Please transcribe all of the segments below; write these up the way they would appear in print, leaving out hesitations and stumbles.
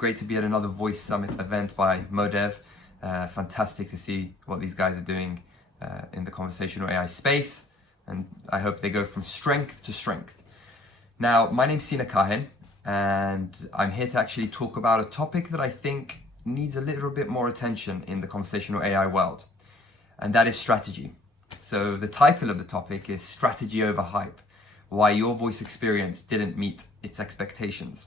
Great to be at another Voice Summit event by Modev. Fantastic to see what these guys are doing in the conversational AI space, and I hope they go from strength to strength. Now, my name's Sina Kahen, and I'm here to actually talk about a topic that I think needs a little bit more attention in the conversational AI world, and that is strategy. So the title of the topic is Strategy Over Hype: Why Your Voice Experience Didn't Meet Its Expectations.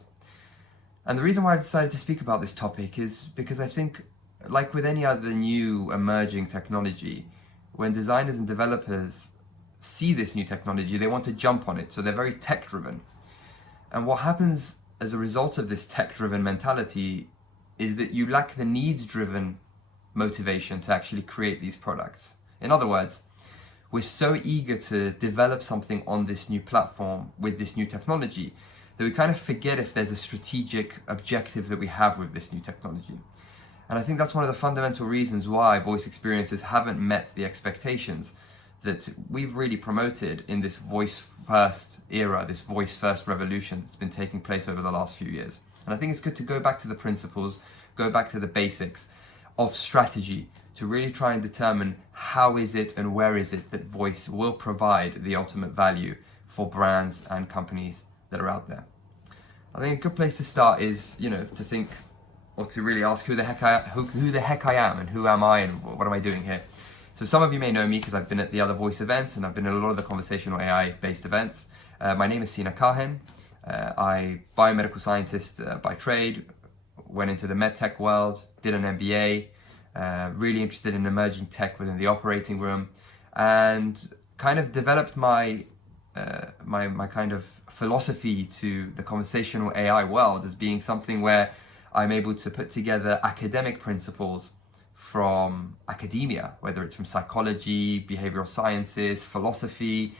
And the reason why I decided to speak about this topic is because I think, like with any other new emerging technology, when designers and developers see this new technology, they want to jump on it. So they're very tech-driven. And what happens as a result of this tech-driven mentality is that you lack the needs-driven motivation to actually create these products. In other words, we're so eager to develop something on this new platform with this new technology that we kind of forget if there's a strategic objective that we have with this new technology. And I think that's one of the fundamental reasons why voice experiences haven't met the expectations that we've really promoted in this voice-first era, this voice-first revolution that's been taking place over the last few years. And I think it's good to go back to the principles, go back to the basics of strategy to really try and determine how is it and where is it that voice will provide the ultimate value for brands and companies that are out there. I think a good place to start is, to think, or to really ask who the heck I am and who am I and what am I doing here. So some of you may know me because I've been at the other voice events and I've been at a lot of the conversational AI based events. My name is Sina Kahen. I'm a biomedical scientist by trade, went into the medtech world, did an MBA, really interested in emerging tech within the operating room, and kind of developed my kind of philosophy to the conversational AI world as being something where I'm able to put together academic principles from academia, whether it's from psychology, behavioral sciences, philosophy,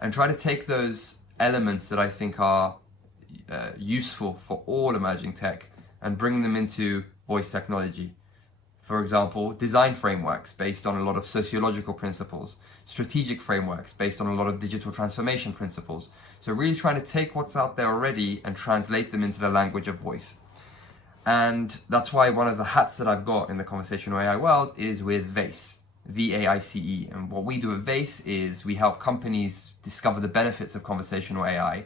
and try to take those elements that I think are useful for all emerging tech and bring them into voice technology. For example, design frameworks based on a lot of sociological principles, strategic frameworks based on a lot of digital transformation principles. So really trying to take what's out there already and translate them into the language of voice. And that's why one of the hats that I've got in the conversational AI world is with VAICE, V-A-I-C-E. And what we do at VAICE is we help companies discover the benefits of conversational AI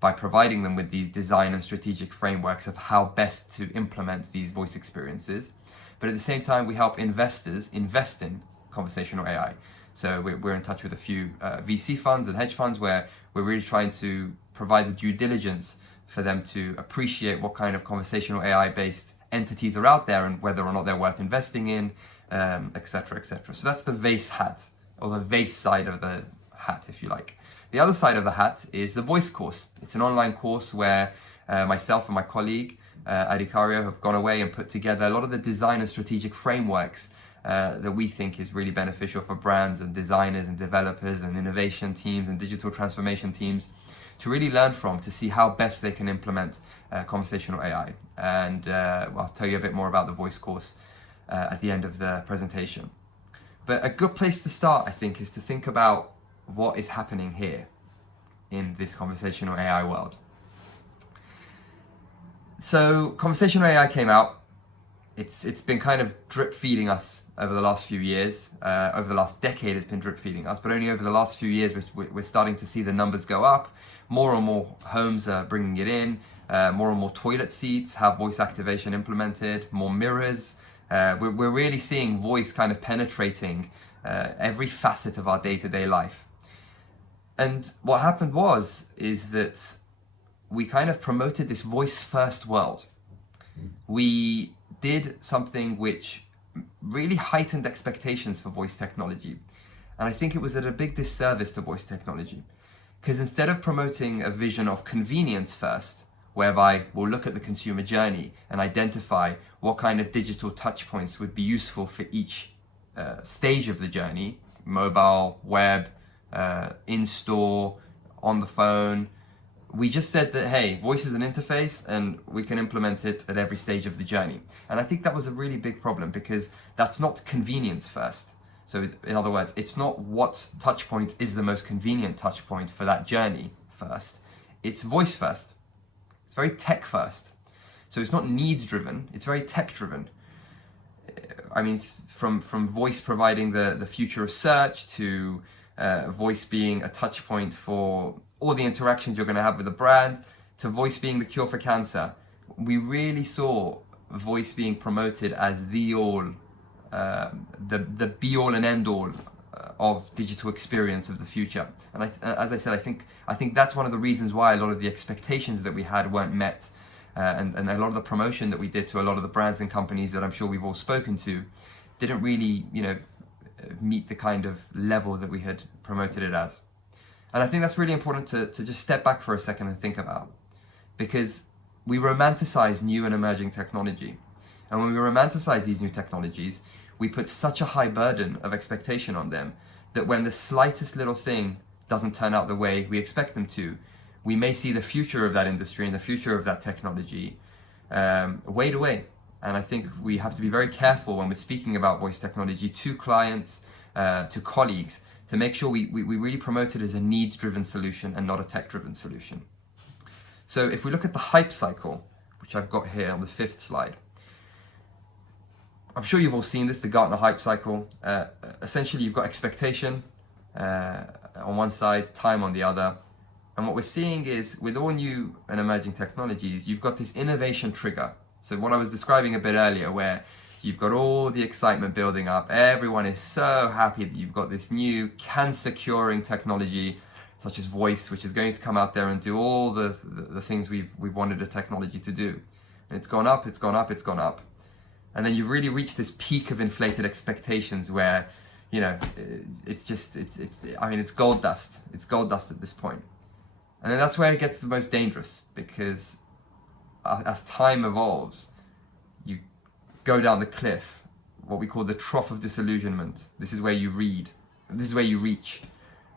by providing them with these design and strategic frameworks of how best to implement these voice experiences. But at the same time, we help investors invest in conversational AI. So we're in touch with a few VC funds and hedge funds where we're really trying to provide the due diligence for them to appreciate what kind of conversational AI-based entities are out there and whether or not they're worth investing in, etc., etc. So that's the VAICE hat, or the VAICE side of the hat, if you like. The other side of the hat is the voice course. It's an online course where myself and my colleague, Adikario, have gone away and put together a lot of the design and strategic frameworks that we think is really beneficial for brands and designers and developers and innovation teams and digital transformation teams to really learn from, to see how best they can implement conversational AI. And I'll tell you a bit more about the voice course at the end of the presentation. But a good place to start, I think, is to think about what is happening here in this conversational AI world. So conversational AI came out. It's been kind of drip feeding us over the last few years. Over the last decade, it's been drip feeding us, but only over the last few years, we're starting to see the numbers go up. More and more homes are bringing it in. More and more toilet seats have voice activation implemented, more mirrors. We're really seeing voice kind of penetrating every facet of our day-to-day life. And what happened is that we kind of promoted this voice-first world. We did something which really heightened expectations for voice technology. And I think it was at a big disservice to voice technology. Because instead of promoting a vision of convenience first, whereby we'll look at the consumer journey and identify what kind of digital touch points would be useful for each stage of the journey, mobile, web, in-store, on the phone, we just said that, hey, voice is an interface and we can implement it at every stage of the journey. And I think that was a really big problem because that's not convenience first. So in other words, it's not what touch point is the most convenient touch point for that journey first. It's voice first. It's very tech first. So it's not needs driven, it's very tech driven. I mean, from voice providing the future of search to voice being a touch point for all the interactions you're going to have with a brand, to voice being the cure for cancer. We really saw voice being promoted as the all, the be all and end all of digital experience of the future. And as I said, I think that's one of the reasons why a lot of the expectations that we had weren't met, and a lot of the promotion that we did to a lot of the brands and companies that I'm sure we've all spoken to didn't really, meet the kind of level that we had promoted it as. And I think that's really important to just step back for a second and think about, because we romanticize new and emerging technology. And when we romanticize these new technologies, we put such a high burden of expectation on them that when the slightest little thing doesn't turn out the way we expect them to, we may see the future of that industry and the future of that technology wade away. And I think we have to be very careful when we're speaking about voice technology to clients, to colleagues, to make sure we really promote it as a needs-driven solution and not a tech-driven solution. So if we look at the hype cycle, which I've got here on the 5th slide, I'm sure you've all seen this, the Gartner hype cycle. Essentially, you've got expectation on one side, time on the other. And what we're seeing is, with all new and emerging technologies, you've got this innovation trigger. So what I was describing a bit earlier, where you've got all the excitement building up, everyone is so happy that you've got this new cancer-curing technology, such as voice, which is going to come out there and do all the things we've wanted a technology to do. And it's gone up, it's gone up, it's gone up. And then you've really reached this peak of inflated expectations where, it's gold dust. It's gold dust at this point. And then that's where it gets the most dangerous, because as time evolves, you go down the cliff, what we call the trough of disillusionment. This is where you reach.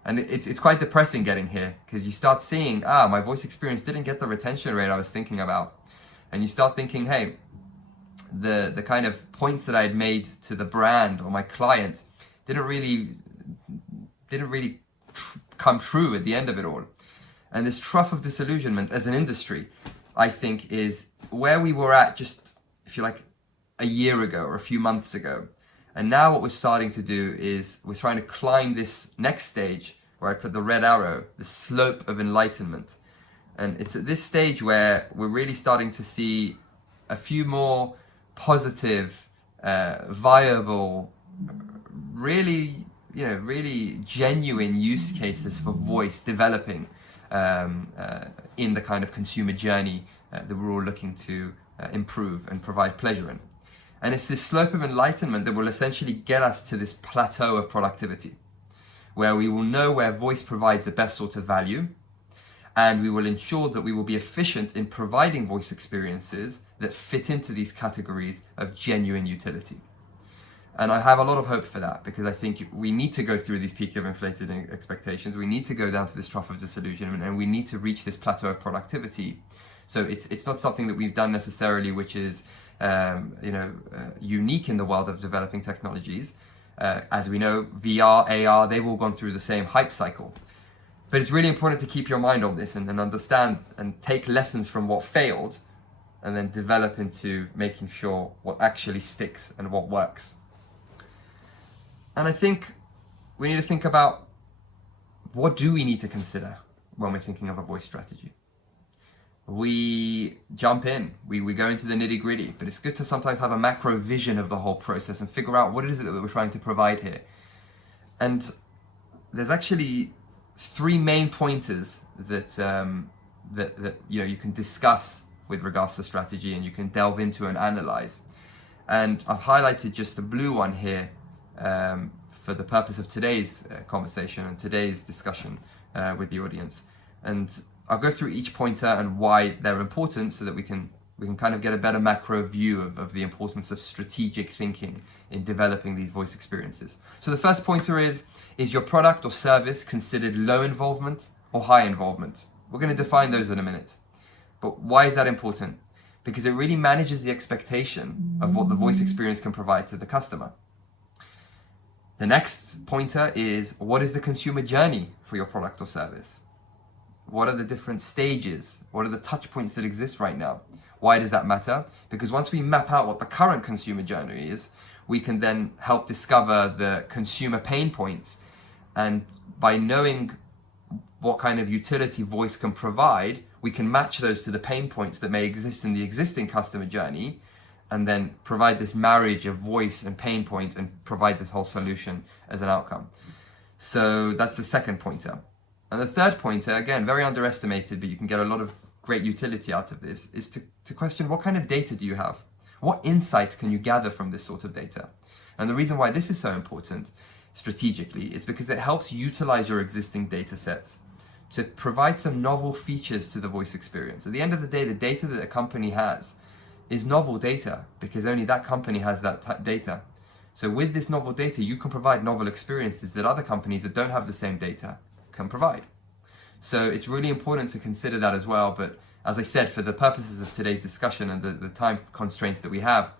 And it's quite depressing getting here, because you start seeing, my voice experience didn't get the retention rate I was thinking about. And you start thinking, hey, the kind of points that I had made to the brand or my client didn't really come true at the end of it all. And this trough of disillusionment as an industry, I think, is where we were at just, if you like, a year ago or a few months ago. And now what we're starting to do is we're trying to climb this next stage where I put the red arrow, the slope of enlightenment. And it's at this stage where we're really starting to see a few more positive, viable, really genuine use cases for voice developing in the kind of consumer journey that we're all looking to improve and provide pleasure in. And it's this slope of enlightenment that will essentially get us to this plateau of productivity, where we will know where voice provides the best sort of value, and we will ensure that we will be efficient in providing voice experiences that fit into these categories of genuine utility. And I have a lot of hope for that, because I think we need to go through these peak of inflated expectations. We need to go down to this trough of disillusionment, and we need to reach this plateau of productivity. So it's not something that we've done necessarily, which is unique in the world of developing technologies. As we know, VR, AR, they've all gone through the same hype cycle. But it's really important to keep your mind on this and understand and take lessons from what failed, and then develop into making sure what actually sticks and what works. And I think we need to think about, what do we need to consider when we're thinking of a voice strategy? We jump in, we go into the nitty-gritty, but it's good to sometimes have a macro vision of the whole process and figure out what it is that we're trying to provide here. And there's actually 3 main pointers that you can discuss with regards to strategy, and you can delve into and analyze. And I've highlighted just the blue one here for the purpose of today's conversation and today's discussion with the audience. And I'll go through each pointer and why they're important, so that we can kind of get a better macro view of the importance of strategic thinking in developing these voice experiences. So the first pointer is your product or service considered low involvement or high involvement? We're going to define those in a minute. But why is that important? Because it really manages the expectation of what the voice experience can provide to the customer. The next pointer is, what is the consumer journey for your product or service? What are the different stages? What are the touch points that exist right now? Why does that matter? Because once we map out what the current consumer journey is, we can then help discover the consumer pain points. And by knowing what kind of utility voice can provide, we can match those to the pain points that may exist in the existing customer journey, and then provide this marriage of voice and pain point and provide this whole solution as an outcome. So that's the second pointer. And the third pointer, again, very underestimated, but you can get a lot of great utility out of this, is to question, what kind of data do you have? What insights can you gather from this sort of data? And the reason why this is so important strategically is because it helps utilize your existing data sets to provide some novel features to the voice experience. At the end of the day, the data that a company has is novel data, because only that company has that data. So with this novel data, you can provide novel experiences that other companies that don't have the same data can provide. So it's really important to consider that as well. But as I said, for the purposes of today's discussion and the time constraints that we have,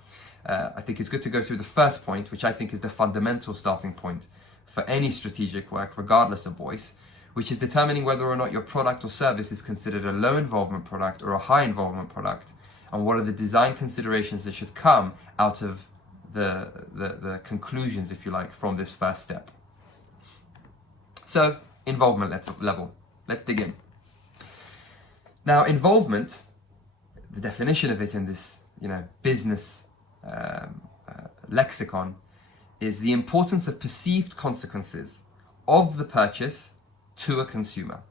I think it's good to go through the first point, which I think is the fundamental starting point for any strategic work, regardless of voice, which is determining whether or not your product or service is considered a low involvement product or a high involvement product, and what are the design considerations that should come out of the conclusions, if you like, from this first step. So, involvement level. Let's dig in. Now, involvement, the definition of it in this, business lexicon, is the importance of perceived consequences of the purchase to a consumer.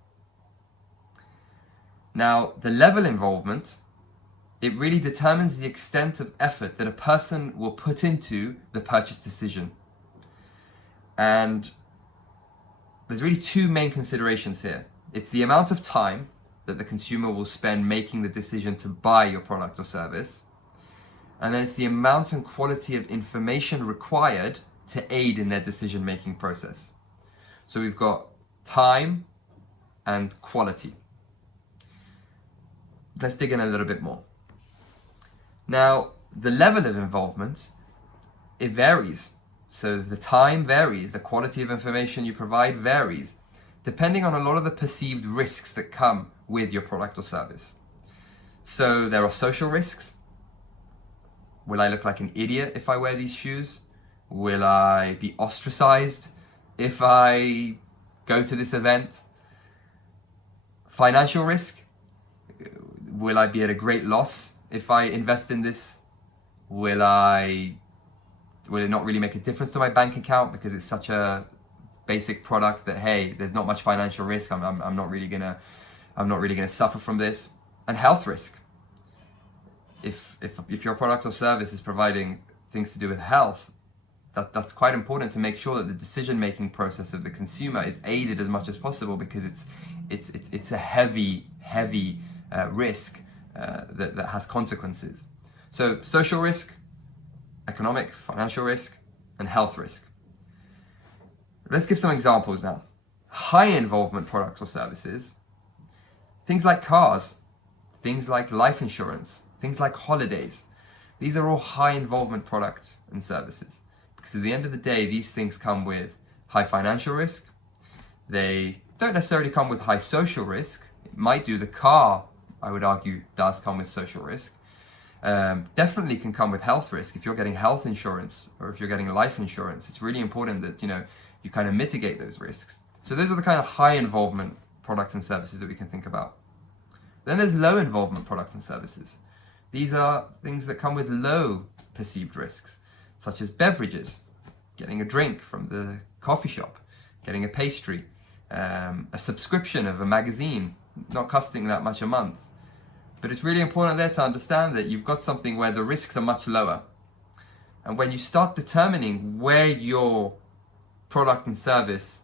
Now, the level involvement, it really determines the extent of effort that a person will put into the purchase decision. And there's really two main considerations here. It's the amount of time that the consumer will spend making the decision to buy your product or service. And then it's the amount and quality of information required to aid in their decision-making process. So we've got time and quality. Let's dig in a little bit more. Now, the level of involvement, it varies. So the time varies, the quality of information you provide varies, depending on a lot of the perceived risks that come with your product or service. So there are social risks. Will I look like an idiot if I wear these shoes? Will I be ostracized if I go to this event? Financial risk. Will I be at a great loss if I invest in this? Will it not really make a difference to my bank account because it's such a basic product that, hey, there's not much financial risk. I'm not really gonna suffer from this. And health risk. If your product or service is providing things to do with health, that's quite important to make sure that the decision-making process of the consumer is aided as much as possible, because it's a heavy risk that has consequences. So social risk, economic, financial risk, and health risk. Let's give some examples now. High involvement products or services, things like cars, things like life insurance, things like holidays. These are all high involvement products and services, because at the end of the day, these things come with high financial risk. They don't necessarily come with high social risk. It might do. The car, I would argue, does come with social risk. Definitely can come with health risk. If you're getting health insurance or if you're getting life insurance, it's really important that you kind of mitigate those risks. So those are the kind of high involvement products and services that we can think about. Then there's low involvement products and services. These are things that come with low perceived risks, such as beverages, getting a drink from the coffee shop, getting a pastry, a subscription of a magazine, not costing that much a month. But it's really important there to understand that you've got something where the risks are much lower. And when you start determining where your product and service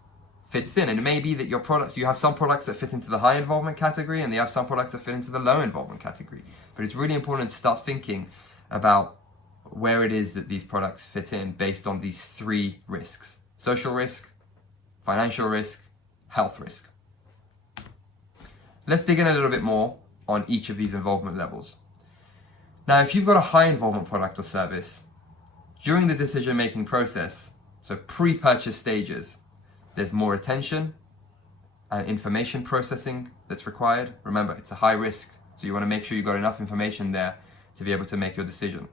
fits in, and it may be that you have some products that fit into the high involvement category and you have some products that fit into the low involvement category. But it's really important to start thinking about where it is that these products fit in based on these three risks: social risk, financial risk, health risk. Let's dig in a little bit more on each of these involvement levels. Now, if you've got a high involvement product or service, during the decision-making process, so pre-purchase stages, there's more attention and information processing that's required. Remember, it's a high risk, So you want to make sure you've got enough information there to be able to make your decision.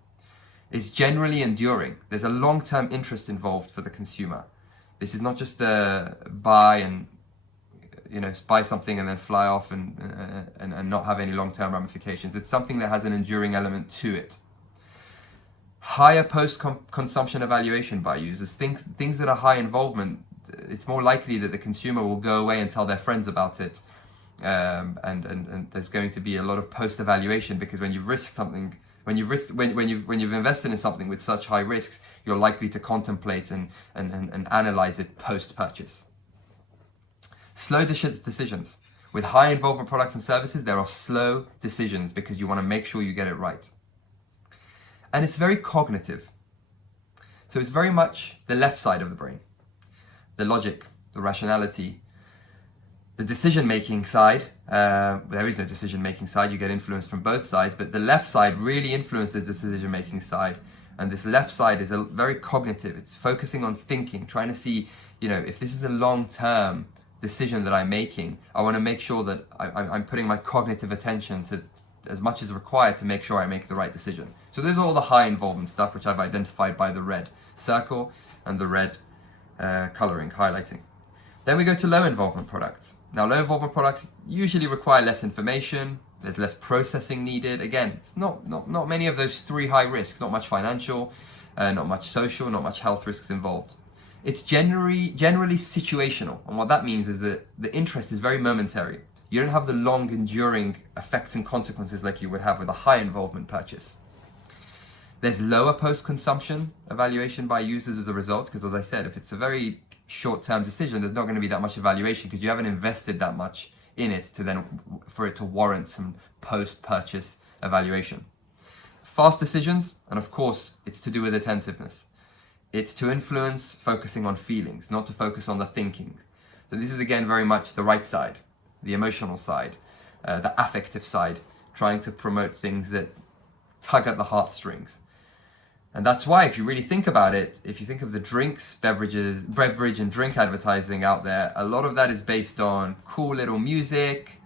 It's generally enduring. There's a long-term interest involved for the consumer. This is not just a buy and buy something and then fly off and not have any long-term ramifications. It's something that has an enduring element to it. Higher post-consumption evaluation by users, things that are high involvement, it's more likely that the consumer will go away and tell their friends about it. And there's going to be a lot of post-evaluation, because when you've risked something, when you've invested in something with such high risks, you're likely to contemplate and analyze it post-purchase. Slow decisions. With high involvement products and services, there are slow decisions because you want to make sure you get it right. And it's very cognitive. So it's very much the left side of the brain. The logic, the rationality, the decision-making side. There is no decision-making side, you get influence from both sides, but the left side really influences the decision-making side. And this left side is very cognitive. It's focusing on thinking, trying to see, if this is a long-term decision that I'm making, I want to make sure that I'm putting my cognitive attention to as much as required to make sure I make the right decision. So those are all the high involvement stuff, which I've identified by the red circle and the red coloring, highlighting. Then we go to low involvement products. Now, low involvement products usually require less information, there's less processing needed. Again, not many of those three high risks, not much financial, not much social, not much health risks involved. It's generally situational, and what that means is that the interest is very momentary. You don't have the long enduring effects and consequences like you would have with a high involvement purchase. There's lower post-consumption evaluation by users as a result, because as I said, if it's a very short-term decision, there's not going to be that much evaluation because you haven't invested that much in it for it to warrant some post-purchase evaluation. Fast decisions, and of course, it's to do with attentiveness. It's to influence focusing on feelings, not to focus on the thinking. So this is again very much the right side, the emotional side, the affective side, trying to promote things that tug at the heartstrings. And that's why, if you really think about it, if you think of the beverage and drink advertising out there, a lot of that is based on cool little music,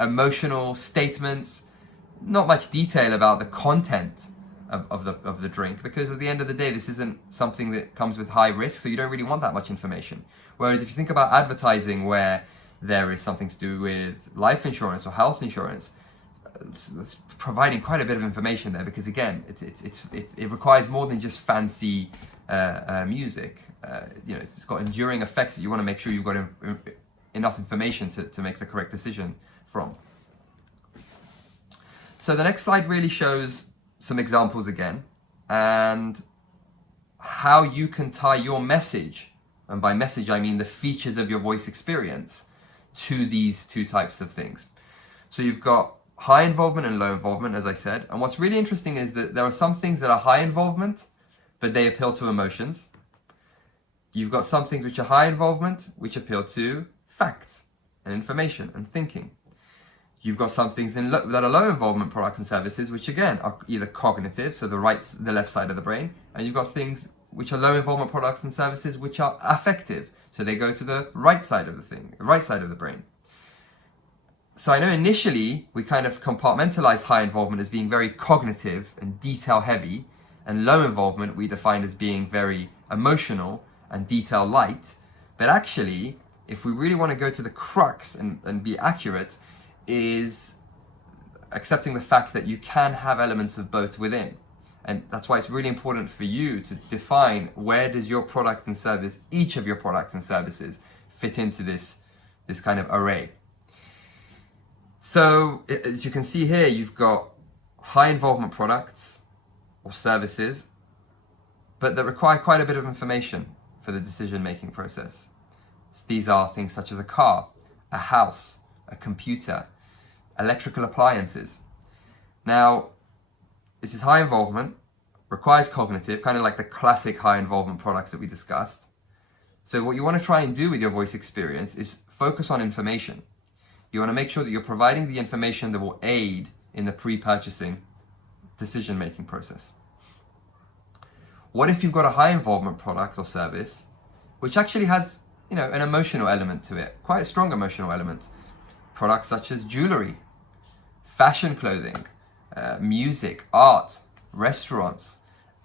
emotional statements, not much detail about the content of the drink, because at the end of the day, this isn't something that comes with high risk, so you don't really want that much information. Whereas if you think about advertising where there is something to do with life insurance or health insurance, it's providing quite a bit of information there, because again, it requires more than just fancy music. It's got enduring effects that you want to make sure you've got enough information to make the correct decision from. So the next slide really shows some examples again, and how you can tie your message, and by message I mean the features of your voice experience, to these two types of things. So you've got high involvement and low involvement, as I said, and what's really interesting is that there are some things that are high involvement, but they appeal to emotions. You've got some things which are high involvement, which appeal to facts and information and thinking. You've got some things that are low involvement products and services, which again are either cognitive, so the left side of the brain, and you've got things which are low involvement products and services which are affective, so they go to the right side of the brain. So I know initially we kind of compartmentalize high involvement as being very cognitive and detail heavy, and low involvement we define as being very emotional and detail light. But actually, if we really want to go to the crux and be accurate, is accepting the fact that you can have elements of both within. And that's why it's really important for you to define where does your product and service, each of your products and services, fit into this kind of array. So as you can see here, you've got high involvement products or services, but that require quite a bit of information for the decision-making process. So these are things such as a car, a house, a computer, electrical appliances. Now, this is high involvement, requires cognitive, kind of like the classic high involvement products that we discussed. So what you want to try and do with your voice experience is focus on information. You want to make sure that you're providing the information that will aid in the pre-purchasing decision-making process. What if you've got a high involvement product or service which actually has, an emotional element to it, quite a strong emotional element, products such as jewelry, fashion clothing, music, art, restaurants,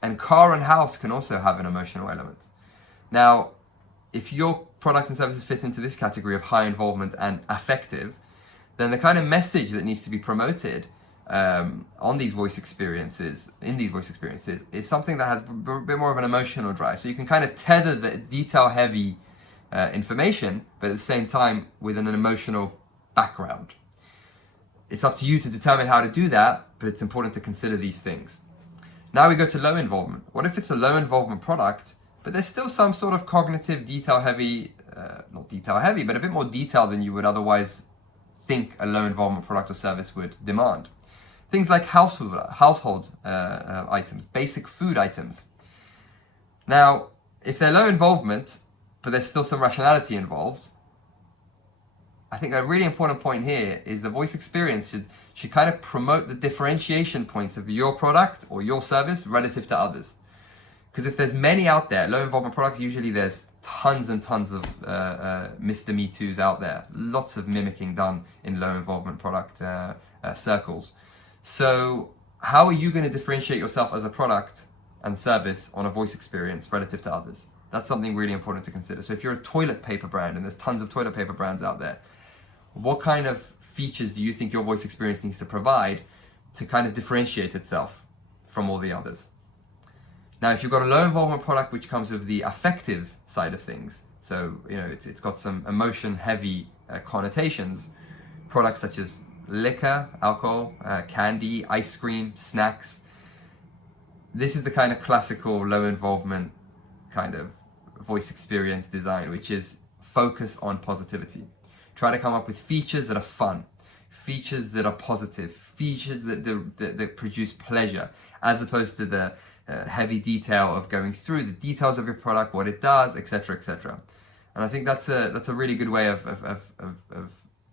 and car and house can also have an emotional element. Now, if your products and services fit into this category of high involvement and affective, then the kind of message that needs to be promoted in these voice experiences is something that has a bit more of an emotional drive. So you can kind of tether the detail-heavy information, but at the same time with an emotional background. It's up to you to determine how to do that, but it's important to consider these things. Now we go to low involvement. What if it's a low involvement product, but there's still some sort of cognitive detail-heavy, not detail-heavy, but a bit more detail than you would otherwise think a low involvement product or service would demand. Things like household items, basic food items. Now, if they're low involvement, but there's still some rationality involved, I think a really important point here is the voice experience should kind of promote the differentiation points of your product or your service relative to others. Because if there's many out there, low involvement products, usually there's tons and tons of Mr. Me Too's out there. Lots of mimicking done in low involvement product circles. So how are you going to differentiate yourself as a product and service on a voice experience relative to others? That's something really important to consider. So if you're a toilet paper brand, and there's tons of toilet paper brands out there, what kind of features do you think your voice experience needs to provide to kind of differentiate itself from all the others? Now, if you've got a low involvement product which comes with the affective side of things, so it's got some emotion heavy connotations, products such as liquor, alcohol, candy, ice cream, snacks, this is the kind of classical low involvement kind of voice experience design, which is focus on positivity. Try to come up with features that are fun, features that are positive, features that produce pleasure, as opposed to the heavy detail of going through the details of your product, what it does, etc., etc. And I think that's a really good way of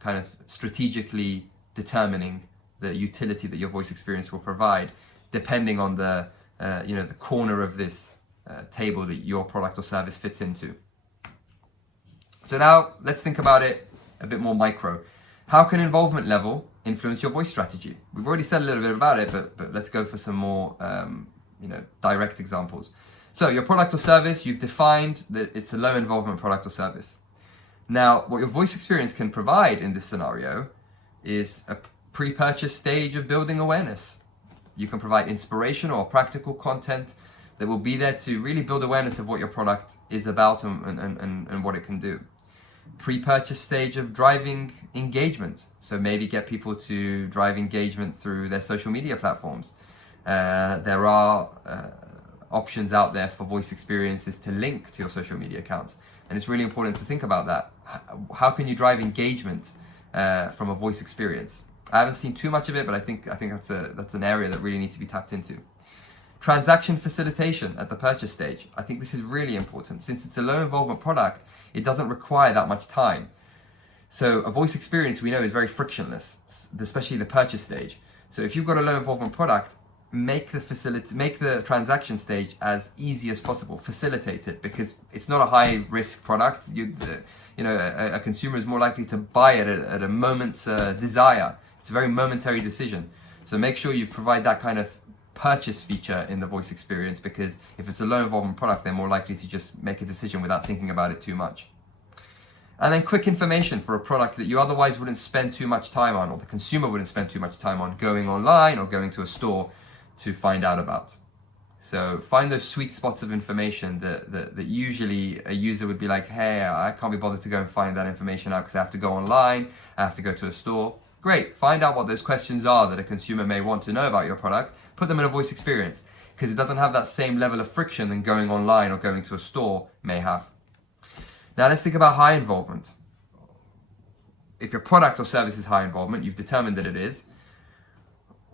kind of strategically determining the utility that your voice experience will provide, depending on the the corner of this table that your product or service fits into. So now let's think about it a bit more micro. How can involvement level influence your voice strategy? We've already said a little bit about it, but let's go for some more direct examples. So your product or service, you've defined that it's a low involvement product or service. Now, what your voice experience can provide in this scenario is a pre-purchase stage of building awareness. You can provide inspirational or practical content that will be there to really build awareness of what your product is about and what it can do. Pre-purchase stage of driving engagement. So maybe get people to drive engagement through their social media platforms. There are options out there for voice experiences to link to your social media accounts. And it's really important to think about that. How can you drive engagement from a voice experience? I haven't seen too much of it, but I think that's an area that really needs to be tapped into. Transaction facilitation at the purchase stage. I think this is really important. Since it's a low involvement product, it doesn't require that much time. So a voice experience we know is very frictionless, especially the purchase stage. So if you've got a low involvement product, make the transaction stage as easy as possible. Facilitate it, because it's not a high risk product. A consumer is more likely to buy it at a moment's desire. It's a very momentary decision. So make sure you provide that kind of purchase feature in the voice experience, because if it's a low involvement product, they're more likely to just make a decision without thinking about it too much. And then quick information for a product that you otherwise wouldn't spend too much time on, or the consumer wouldn't spend too much time on going online or going to a store to find out about. So find those sweet spots of information that usually a user would be like, hey, I can't be bothered to go and find that information out because I have to go online, I have to go to a store. Great, find out what those questions are that a consumer may want to know about your product, put them in a voice experience, because it doesn't have that same level of friction than going online or going to a store may have. Now let's think about high involvement. If your product or service is high involvement, you've determined that it is,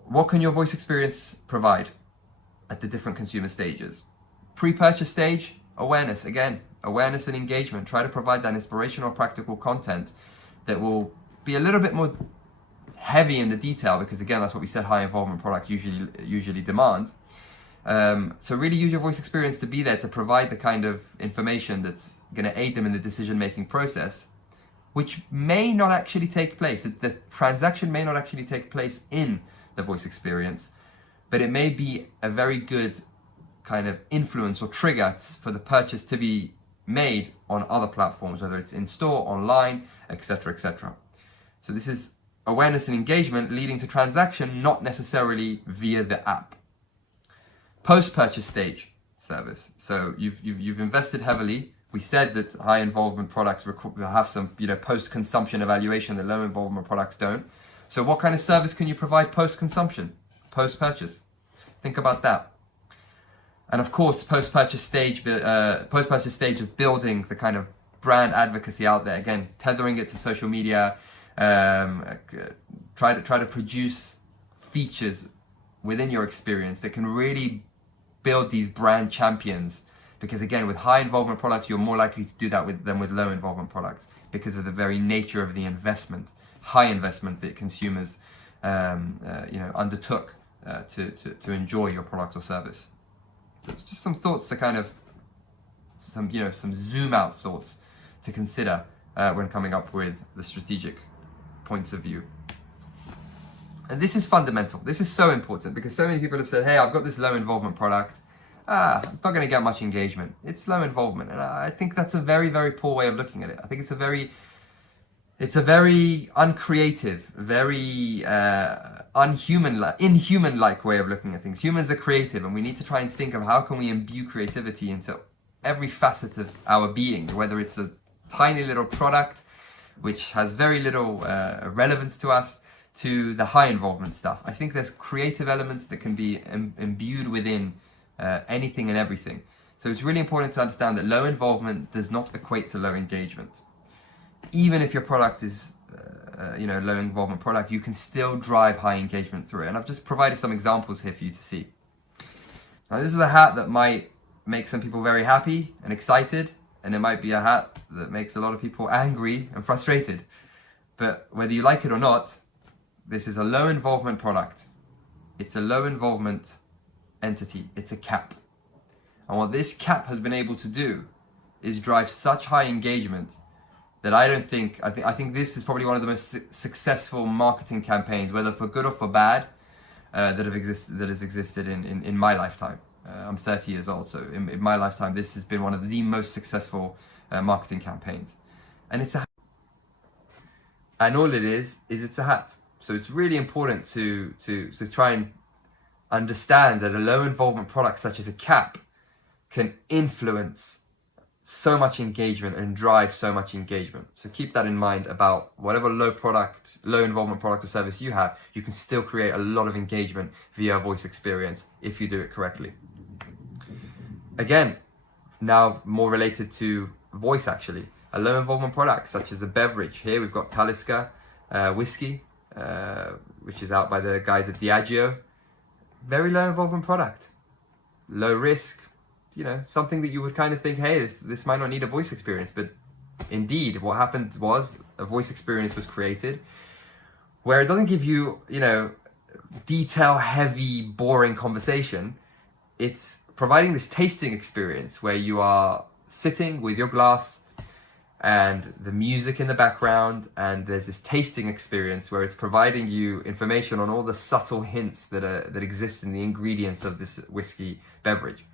what can your voice experience provide at the different consumer stages? Pre-purchase stage, awareness. Again, awareness and engagement. Try to provide that inspirational, practical content that will be a little bit more heavy in the detail, because again, that's what we said high involvement products usually demand. So really use your voice experience to be there to provide the kind of information that's going to aid them in the decision-making process, which may not actually take place. The transaction may not actually take place in the voice experience, but it may be a very good kind of influence or trigger for the purchase to be made on other platforms, whether it's in store, online, etc., etc. So this is awareness and engagement leading to transaction, not necessarily via the app. Post-purchase stage service. So you've invested heavily. We said that high involvement products have some post-consumption evaluation that low involvement products don't. So what kind of service can you provide post-consumption, post-purchase? Think about that. And of course, post-purchase stage of building the kind of brand advocacy out there. Again, tethering it to social media. Try to produce features within your experience that can really build these brand champions. Because again, with high involvement products, you're more likely to do that than with low involvement products because of the very nature of the investment, high investment that consumers undertook to enjoy your product or service. So it's just some thoughts to kind of some zoom out thoughts to consider when coming up with the strategic points of view. And this is fundamental. This is so important because so many people have said, hey, I've got this low involvement product. It's not going to get much engagement. It's low involvement. And I think that's a very, very poor way of looking at it. I think it's a very uncreative, very inhuman-like way of looking at things. Humans are creative, and we need to try and think of how can we imbue creativity into every facet of our being, whether it's a tiny little product which has very little relevance to us, to the high involvement stuff. I think there's creative elements that can be imbued within anything and everything. So it's really important to understand that low involvement does not equate to low engagement. Even if your product is low involvement product, you can still drive high engagement through it. And I've just provided some examples here for you to see. Now this is a hat that might make some people very happy and excited, and it might be a hat that makes a lot of people angry and frustrated. But whether you like it or not, this is a low involvement product. It's a low involvement entity. It's a cap. And what this cap has been able to do is drive such high engagement that I think this is probably one of the most successful marketing campaigns, whether for good or for bad, that has existed in my lifetime. I'm 30 years old, so in my lifetime, this has been one of the most successful marketing campaigns. And it's a hat. And all it is it's a hat. So it's really important to try and understand that a low involvement product such as a cap can influence so much engagement and drive so much engagement. So keep that in mind about whatever low involvement product or service you have. You can still create a lot of engagement via a voice experience if you do it correctly. Again, now more related to voice actually. A low involvement product such as a beverage. Here we've got TALISKER whiskey, which is out by the guys at Diageo. Very low involvement product. Low risk. Something that you would kind of think, hey, this might not need a voice experience, but indeed what happened was a voice experience was created where it doesn't give you, detail heavy, boring conversation. It's providing this tasting experience where you are sitting with your glass and the music in the background, and there's this tasting experience where it's providing you information on all the subtle hints that exist in the ingredients of this whiskey beverage.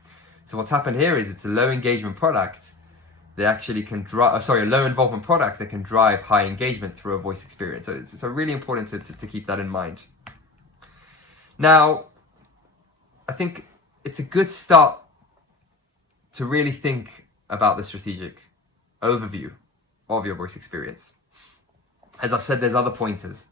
So what's happened here is it's a low engagement product that actually can drive, a low involvement product that can drive high engagement through a voice experience. So it's really important to keep that in mind. Now, I think it's a good start to really think about the strategic overview of your voice experience. As I've said, there's other pointers.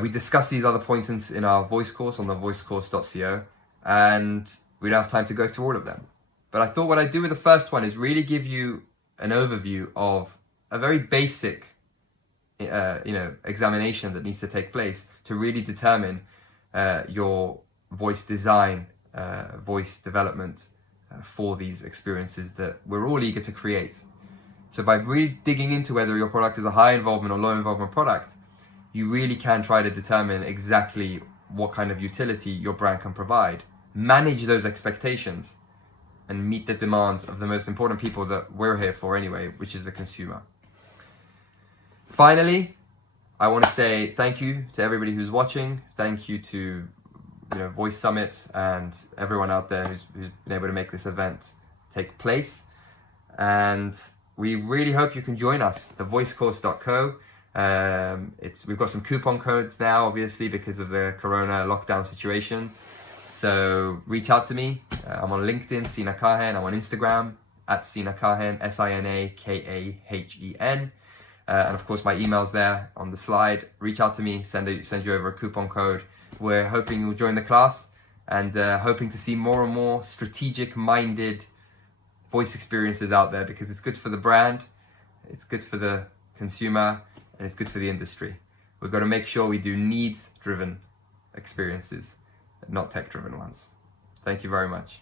We discussed these other pointers in our voice course on the voicecourse.co, and we don't have time to go through all of them. But I thought what I'd do with the first one is really give you an overview of a very basic examination that needs to take place to really determine your voice design, voice development for these experiences that we're all eager to create. So by really digging into whether your product is a high involvement or low involvement product, you really can try to determine exactly what kind of utility your brand can provide. Manage those expectations and meet the demands of the most important people that we're here for anyway, which is the consumer. Finally, I want to say thank you to everybody who's watching. Thank you to Voice Summit and everyone out there who's been able to make this event take place. And we really hope you can join us, thevoicecourse.co. We've got some coupon codes now, obviously, because of the Corona lockdown situation. So reach out to me. I'm on LinkedIn, Sina Kahen. I'm on Instagram, @Sina Kahen, SINAKAHEN. And of course, my email's there on the slide. Reach out to me, send you over a coupon code. We're hoping you'll join the class, and hoping to see more and more strategic-minded voice experiences out there, because it's good for the brand, it's good for the consumer, and it's good for the industry. We've got to make sure we do needs-driven experiences, not tech-driven ones. Thank you very much.